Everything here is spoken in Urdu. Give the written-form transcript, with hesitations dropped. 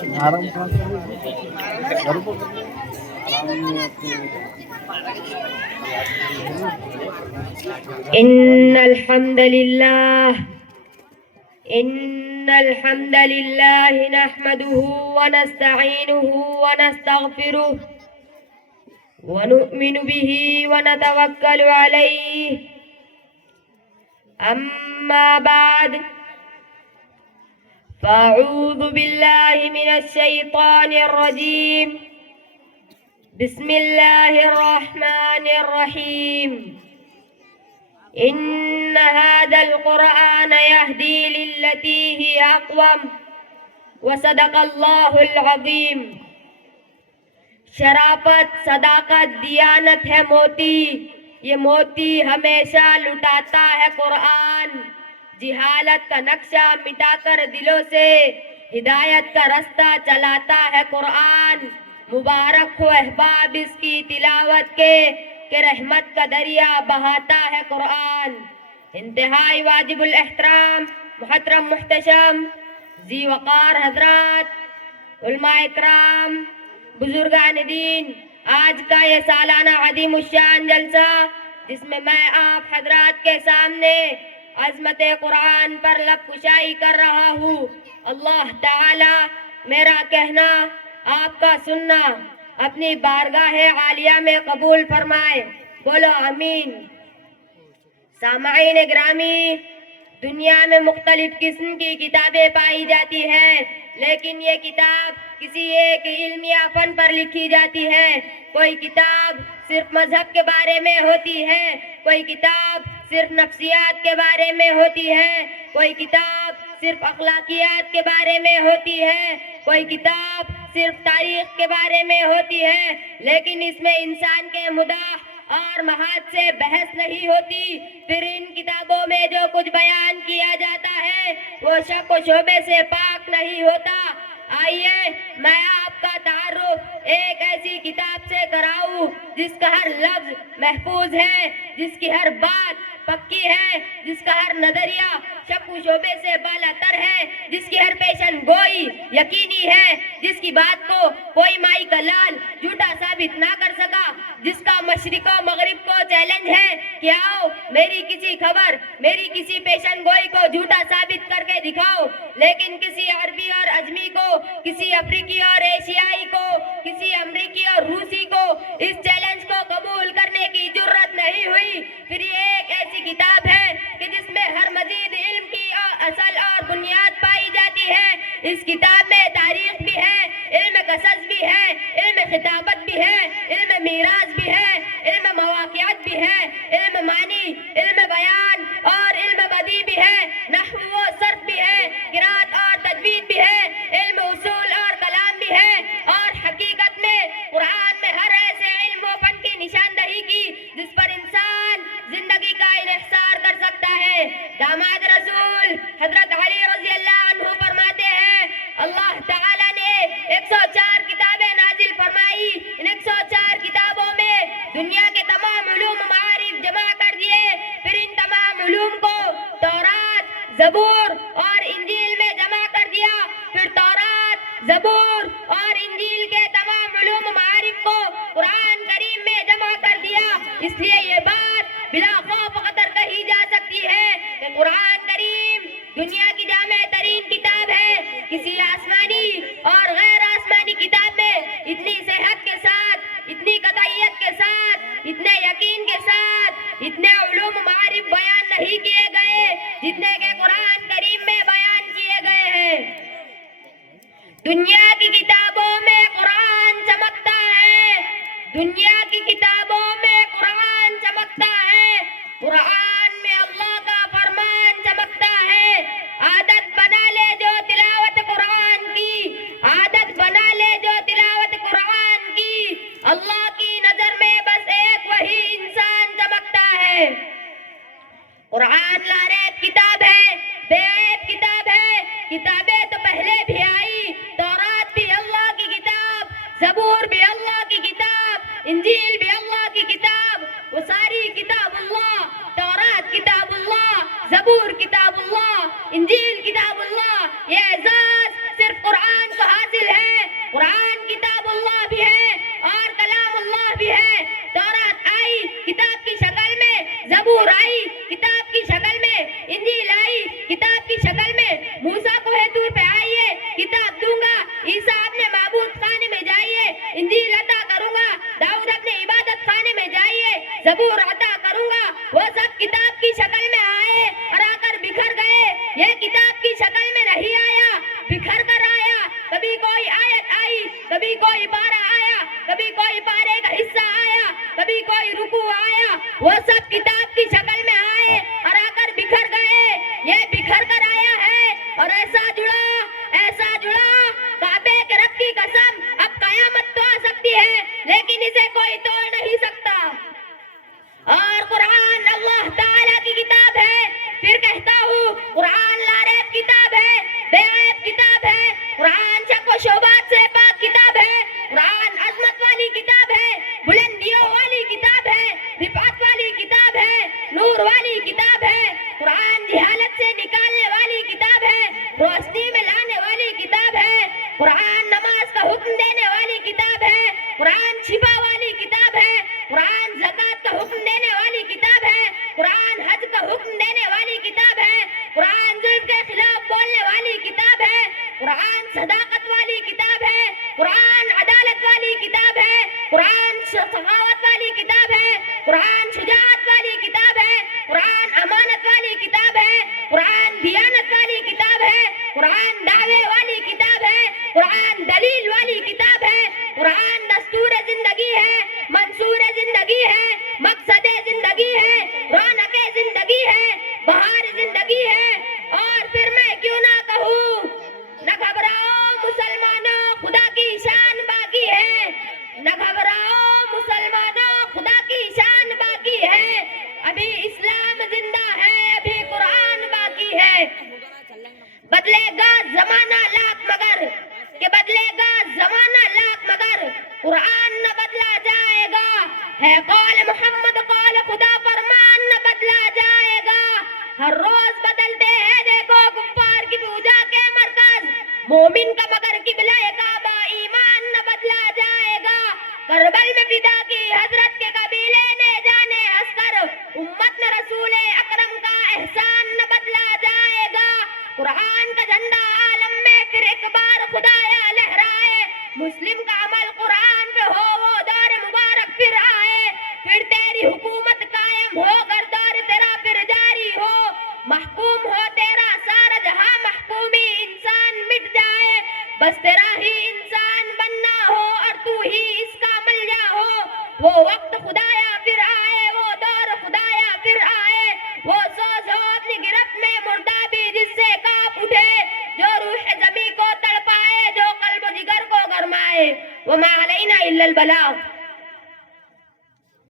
إن الحمد لله إن الحمد لله نحمده ونستعينه ونستغفره ونؤمن به ونتوكل عليه. أما بعد، فأعوذ بالله من الشيطان الرجيم. بسم الله الرحمن الرحيم. إن هذا القرآن يهدي للتي هي أقوم وصدق الله العظيم. شرافت، صداقت، دیانت ہے موتی، یہ موتی ہمیشہ لٹاتا ہے قرآن. جہالت کا نقشہ مٹا کر دلوں سے ہدایت کا رستہ چلاتا ہے قرآن. مبارک ہو احباب اس کی تلاوت کے کہ رحمت کا دریا بہاتا ہے قرآن. انتہائی واجب الاحترام محترم محتشم ذی وقار حضرات، علماء اکرام، بزرگان دین، آج کا یہ سالانہ عظیم الشان جلسہ جس میں آپ حضرات کے سامنے عظمت قرآن پر لب کشائی کر رہا ہوں، اللہ تعالی میرا کہنا، آپ کا سننا اپنی بارگاہ عالیہ میں قبول فرمائے. بولو آمین. سامعین گرامی، دنیا میں مختلف قسم کی کتابیں پائی جاتی ہیں، لیکن یہ کتاب کسی ایک علم یا فن پر لکھی جاتی ہے. کوئی کتاب صرف مذہب کے بارے میں ہوتی ہے، کوئی کتاب صرف نفسیات کے بارے میں ہوتی ہے، کوئی کتاب صرف اخلاقیات کے بارے میں ہوتی ہے، کوئی کتاب صرف تاریخ کے بارے میں ہوتی ہے. لیکن اس میں انسان کے مداح اور محاد سے بحث نہیں ہوتی. پھر ان کتابوں میں جو کچھ بیان کیا جاتا ہے وہ شک و شبہے سے پاک نہیں ہوتا. آئیے میں آپ کا تعارف ایک ایسی کتاب سے کراؤں جس کا ہر لفظ محفوظ ہے، جس کی ہر بات پکی ہے، جس کا ہر نظریہ شک و شبہے سے بالا تر ہے، جس کی ہر پیشن گوئی یقینی ہے، جس کی بات کو کوئی مائی کا لال جھوٹا ثابت نہ کر سکا، جس کا مشرق و مغرب کو چیلنج ہے کہ آؤ میری کسی خبر، میری کسی پیشن گوئی کو جھوٹا ثابت کر کے دکھاؤ. لیکن کسی عربی اور عجمی کو، کسی افریقی اور ایشیائی کو، کسی امریکی اور روسی کو اس چیلنج کو قبول کرنے کی جرت نہیں ہوئی. پھر یہ ایک ایسی کتاب ہے کہ جس میں ہر مزید علم کی اصل اور بنیاد پائی جاتی ہے. اس کتاب میں تاریخ بھی ہے، علم قصص بھی ہے، علم خطابت بھی ہے، علم میراث بھی ہے، علم مواقعات بھی ہے، علم معنی، علم بیان اور علم بدیع بھی ہے، نحو و صرف بھی ہے، قرات اور تجوید بھی ہے، علم اصول اور کلام بھی ہے. اور حقیقت میں قرآن میں ہر ایسے علم و فن کی نشاندہی کی جس پر انسان زندگی کا انحصار کر سکتا ہے. داماد رسول حضرت علی رضی اللہ عنہ فرماتے ہیں، اللہ تعالیٰ نے 104 کتابیں نازل فرمائی. ان 104 کتابوں میں دنیا کے تمام علوم و معارف جمع کر دیے. پھر ان تمام علوم کو تورات، زبور اور انجیل میں جمع کر دیا. پھر تورات، زبور اور انجیل کے تمام علوم و معارف کو قرآن کریم میں جمع کر دیا. اس لیے یہ بات بلا خوف قدر کہی جا سکتی ہے کہ قرآن کریم دنیا کی جامع ترین کتاب ہے. کسی آسمانی اور غیر آسمانی کتاب میں اتنی صحت کے ساتھ، اتنی قطعیت کے ساتھ، اتنے یقین کے ساتھ، اتنے علوم و معارف بیان نہیں کیے گئے جتنے کہ قرآن کریم میں بیان کیے گئے ہیں. دنیا کی کتابوں میں قرآن چمکتا ہے، دنیا کی کتابوں میں قرآن چمکتا ہے. قرآن میں اللہ کا فرمان چمکتا ہے. عادت بنا لے جو تلاوت قرآن کی، عادت بنا لے جو تلاوت قرآن کی. اللہ کی نظر میں بس ایک وہی انسان چمکتا ہے. قرآن لارب کتاب ہے، بے عیب کتاب ہے. کتابیں تو پہلے بھی آئی، تورات بھی اللہ کی کتاب، زبور بھی اللہ کی کتاب، انجیل جواب دوں گا. عیسیٰ اپنے معبود خانے میں جائیے, انجیل عطا کروں گا. داؤد اپنے عبادت خانے میں جائیے, زبور عطا کروں گا. وہ سب کتاب کی شکل میں آئے اور آ کر بکھر گئے. یہ کتاب کی شکل میں نہیں آیا, بکھر کر آیا. کبھی کوئی آیت آئی, کبھی کوئی پارہ آیا, کبھی کوئی پارے کا حصہ آیا, کبھی کوئی رکوع آیا. وہ سب کتاب کی شکل میں آئے اور آ کر بکھر گئے. یہ بکھر کر آیا ہے اور ایسا جڑا کعبے کے رب کی قسم. اب قیامت تو آ سکتی ہے لیکن اسے کوئی توڑ نہیں سکتا. اور قرآن اللہ تعالیٰ کی کتاب ہے. پھر کہتا ہوں, قرآن لاریب کتاب ہے, بے عیب کتاب ہے. قرآن شک و شبہات سے پاک کتاب ہے. قرآن عظمت والی کتاب ہے, بلندیوں والی کتاب ہے, رفعت والی کتاب ہے, نور والی کتاب ہے. قرآن جہالت سے نکالنے والی کتاب ہے, روشنی میں لانے والی کتاب ہے. قرآن نماز کا حکم دینے والی کتاب ہے. قرآن شفا والی کتاب ہے. قرآن زکوٰۃ کا حکم دینے والی کتاب ہے. قرآن حج کا حکم دینے والی کتاب ہے. قرآن ظلم کے خلاف بولنے والی کتاب ہے. قرآن صداقت والی کتاب ہے. قرآن عدالت والی کتاب ہے. قرآن سخاوت والی کتاب ہے. قرآن شجاعت والی کتاب ہے. قرآن امانت والی کتاب ہے. قرآن دیانت والی کتاب ہے. قرآن دعوے والی کتاب ہے. قرآن دلیل والی کتاب ہے. قرآن دستور زندگی ہے, منصور زندگی ہے, مقصد زندگی ہے, رونق زندگی ہے, بہار زندگی ہے. اور پھر میں کیوں نہ کہوں, نہ گھبراؤ مسلمانوں, خدا کی شان باقی ہے. نہ گھبراؤ مسلمانوں, خدا کی شان باقی ہے. ابھی اسلام زندہ ہے, ابھی قرآن باقی ہے. بدلے گا زمانہ لاکھ مگر, کہ بدلے گا زمانہ لاکھ مگر, قرآن نہ بدلا جائے گا. ہے قول محمد قول خدا, فرمان نہ بدلا جائے گا. ہر روز بدلتے ہیں دیکھو کفار کی پوجا کے مرکز, مومن کا مگر قبلہ کعبہ, ایمان نہ بدلا جائے گا. کربل میں فدا کی حضرت کے قبیلے نے جانے ہنس کر, امت میں رسول اکرم کا احسان نہ بدلا جائے گا. قرآن کا جھنڈا عالم میں پھر ایک بار خدایا لہرائے. مسلم کا عمل قرآن پہ ہو, وہ دور مبارک پھر آئے. پھر تیری حکومت قائم ہو, گردار تیرا پھر جاری ہو. محکوم ہو تیرا سارا جہاں, محکومی انسان مٹ جائے. بس تیرا ہی انسان بننا ہو اور تو ہی اس کا ملجا ہو. وہ وقت خدایا پھر آئے, وہ دور خدایا پھر آئے. وہ سوز ہو اپنی گرفت میں مردہ بھی جس سے کانپ اٹھے, جو روح زمیں کو تڑپائے, جو قلب و جگر کو گرمائے. وما علینا الا البلاغ.